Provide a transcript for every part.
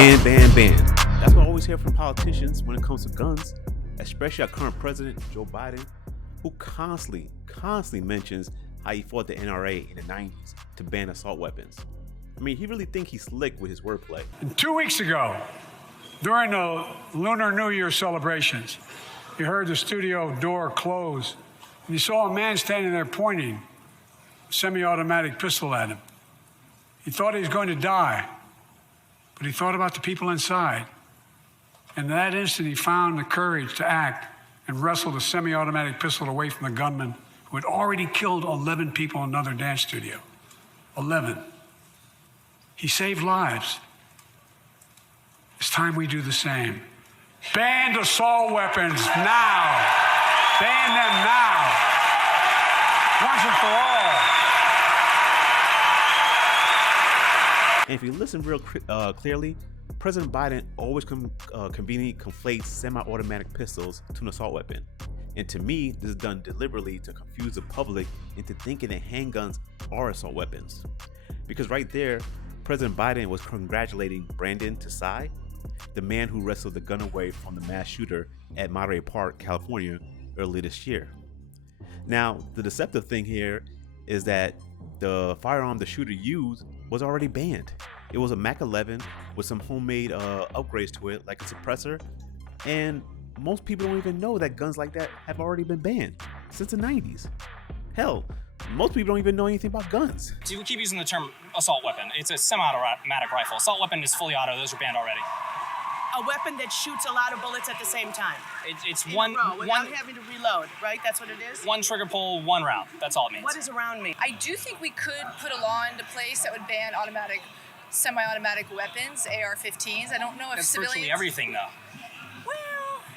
ban. That's what I always hear from politicians when it comes to guns, especially our current president, Joe Biden, who constantly mentions how he fought the NRA in the 90s to ban assault weapons. I mean, he really think he's slick with his wordplay. 2 weeks ago, during the Lunar New Year celebrations, you heard the studio door close, and you saw a man standing there pointing a semi-automatic pistol at him. He thought he was going to die, but he thought about the people inside. And in that instant, he found the courage to act and wrestle the semi-automatic pistol away from the gunman who had already killed 11 people in another dance studio. 11. He saved lives. It's time we do the same. Ban assault weapons now. Ban them now. Once and for all. And if you listen real clearly, President Biden always conveniently conflates semi-automatic pistols to an assault weapon. And to me, this is done deliberately to confuse the public into thinking that handguns are assault weapons. Because right there, President Biden was congratulating Brandon Tesai, the man who wrestled the gun away from the mass shooter at Monterey Park, California, early this year. Now, the deceptive thing here is that the firearm the shooter used was already banned. It was a Mac 11 with some homemade upgrades to it, like a suppressor, and most people don't even know that guns like that have already been banned since the 90s. Hell, most people don't even know anything about guns. So we keep using the term assault weapon. It's a semi-automatic rifle. Assault weapon is fully auto. Those are banned already. A weapon that shoots a lot of bullets at the same time. It's in one a row, without one having to reload, right? That's what it is? one trigger pull, one round. That's all it means. What does around mean? I do think we could put a law into place that would ban semi-automatic weapons, AR-15s. I don't know if That's civilians... virtually everything, though. Well...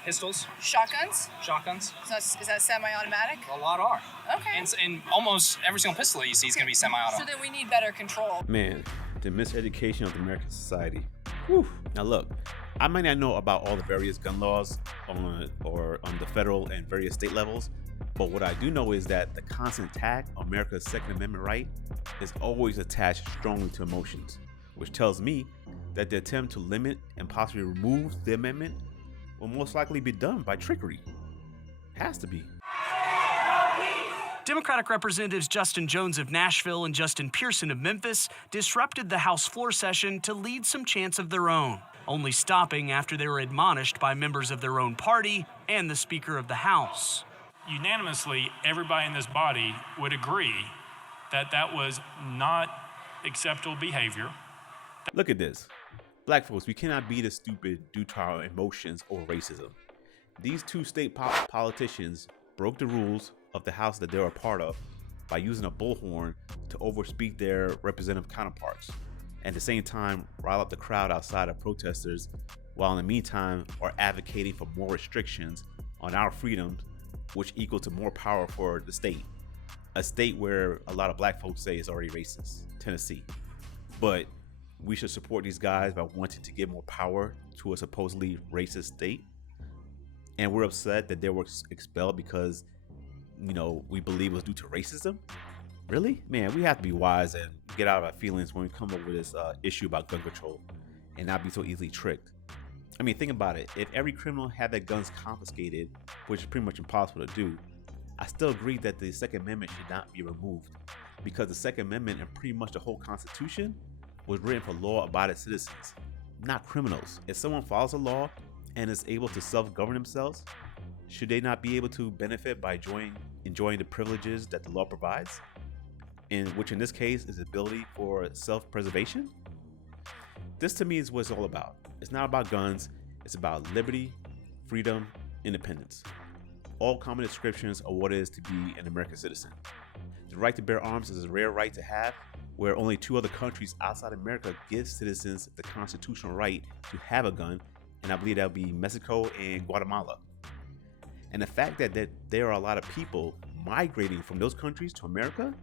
Pistols, Shotguns? shotguns, Is that semi-automatic? a lot are. Okay. And almost every single pistol that you see is going to be semi-auto. So then we need better control. Man, the miseducation of the American society. Whew. Now look, I might not know about all the various gun laws on the federal and various state levels, but what I do know is that the constant attack on America's Second Amendment right is always attached strongly to emotions, which tells me that the attempt to limit and possibly remove the amendment will most likely be done by trickery. Has to be. Democratic Representatives Justin Jones of Nashville and Justin Pearson of Memphis disrupted the House floor session to lead some chants of their own, only stopping after they were admonished by members of their own party and the Speaker of the House. Unanimously, everybody in this body would agree that that was not acceptable behavior. Look at this. Black folks, we cannot be this stupid due to our emotions or racism. These two state politicians broke the rules of the House that they're a part of by using a bullhorn to overspeak their representative counterparts, and at the same time rile up the crowd outside of protesters, while in the meantime are advocating for more restrictions on our freedoms, which equal to more power for the state. A state where a lot of black folks say is already racist, Tennessee. But we should support these guys by wanting to give more power to a supposedly racist state. And we're upset that they were expelled because, we believe it was due to racism. Really? Man, we have to be wise and get out of our feelings when we come up with this issue about gun control and not be so easily tricked. I mean, think about it. If every criminal had their guns confiscated, which is pretty much impossible to do, I still agree that the Second Amendment should not be removed, because the Second Amendment and pretty much the whole Constitution was written for law-abiding citizens, not criminals. If someone follows the law and is able to self-govern themselves, should they not be able to benefit by enjoying the privileges that the law provides? Which in this case is the ability for self-preservation? This to me is what it's all about. It's not about guns, it's about liberty, freedom, independence. All common descriptions of what it is to be an American citizen. The right to bear arms is a rare right to have, where only 2 other countries outside America give citizens the constitutional right to have a gun, and I believe that would be Mexico and Guatemala. And the fact that there are a lot of people migrating from those countries to America,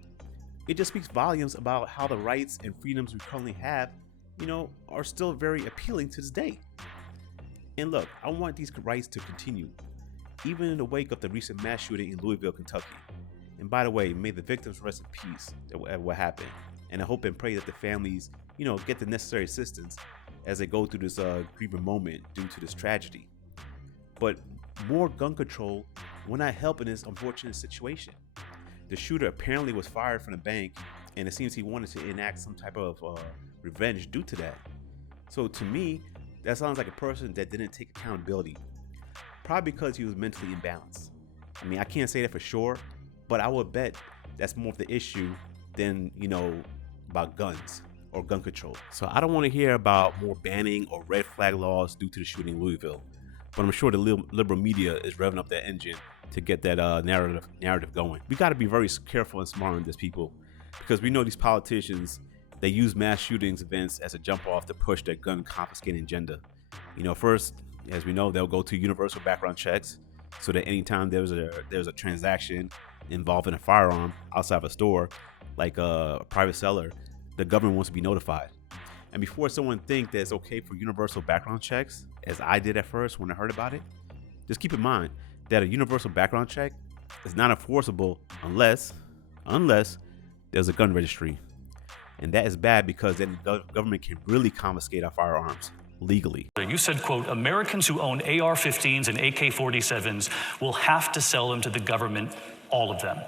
it just speaks volumes about how the rights and freedoms we currently have, are still very appealing to this day. And look, I want these rights to continue, even in the wake of the recent mass shooting in Louisville, Kentucky. And by the way, may the victims rest in peace at what happened. And I hope and pray that the families, get the necessary assistance as they go through this grieving moment due to this tragedy. But more gun control will not help in this unfortunate situation. The shooter apparently was fired from the bank, and it seems he wanted to enact some type of revenge due to that. So to me, that sounds like a person that didn't take accountability, probably because he was mentally imbalanced. I mean, I can't say that for sure, but I would bet that's more of the issue than, about guns or gun control. So I don't want to hear about more banning or red flag laws due to the shooting in Louisville, but I'm sure the liberal media is revving up that engine to get that narrative going. We got to be very careful and smart on this, people, because we know these politicians, they use mass shootings events as a jump off to push their gun confiscating agenda. First, as we know, they'll go to universal background checks, so that anytime there's a transaction involving a firearm outside of a store, like a private seller, the government wants to be notified. And before someone think that it's okay for universal background checks, as I did at first when I heard about it, just keep in mind that a universal background check is not enforceable unless there's a gun registry. And that is bad, because then the government can really confiscate our firearms legally. You said, quote, Americans who own AR-15s and AK-47s will have to sell them to the government, all of them.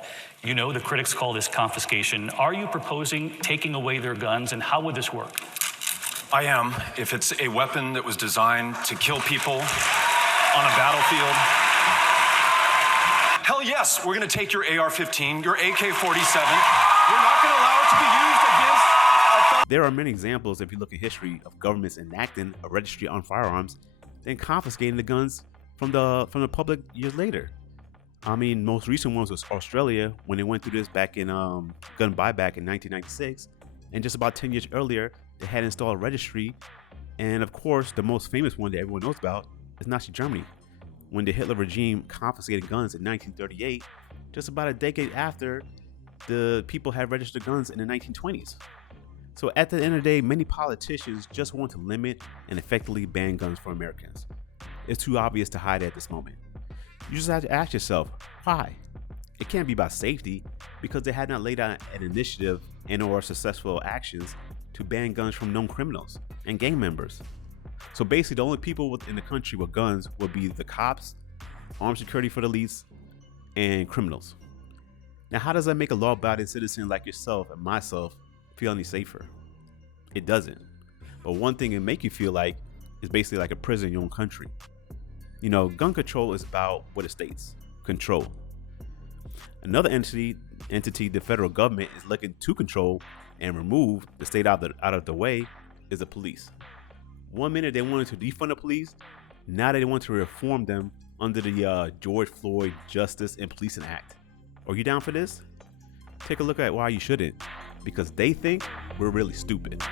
The critics call this confiscation. Are you proposing taking away their guns, and how would this work? I am, if it's a weapon that was designed to kill people on a battlefield. Hell yes, we're gonna take your AR-15, your AK-47. We're not gonna allow it to be used against our... There are many examples, if you look at history, of governments enacting a registry on firearms, then confiscating the guns from the public years later. I mean, most recent ones was Australia, when they went through this back in gun buyback in 1996, and just about 10 years earlier, they had installed a registry. And of course, the most famous one that everyone knows about is Nazi Germany, when the Hitler regime confiscated guns in 1938, just about a decade after the people had registered guns in the 1920s. So at the end of the day, many politicians just want to limit and effectively ban guns for Americans. It's too obvious to hide at this moment. You just have to ask yourself, why? It can't be about safety, because they had not laid out an initiative and or successful actions to ban guns from known criminals and gang members. So basically, the only people in the country with guns would be the cops, armed security for the elites, and criminals. Now, how does that make a law-abiding citizen like yourself and myself feel any safer? It doesn't. But one thing it make you feel like is basically like a prison in your own country. Gun control is about what it states: control. Another entity, the federal government, is looking to control and remove the state out of the way, is the police. One minute they wanted to defund the police, now they want to reform them under the George Floyd Justice and Policing Act. Are you down for this? Take a look at why you shouldn't, because they think we're really stupid.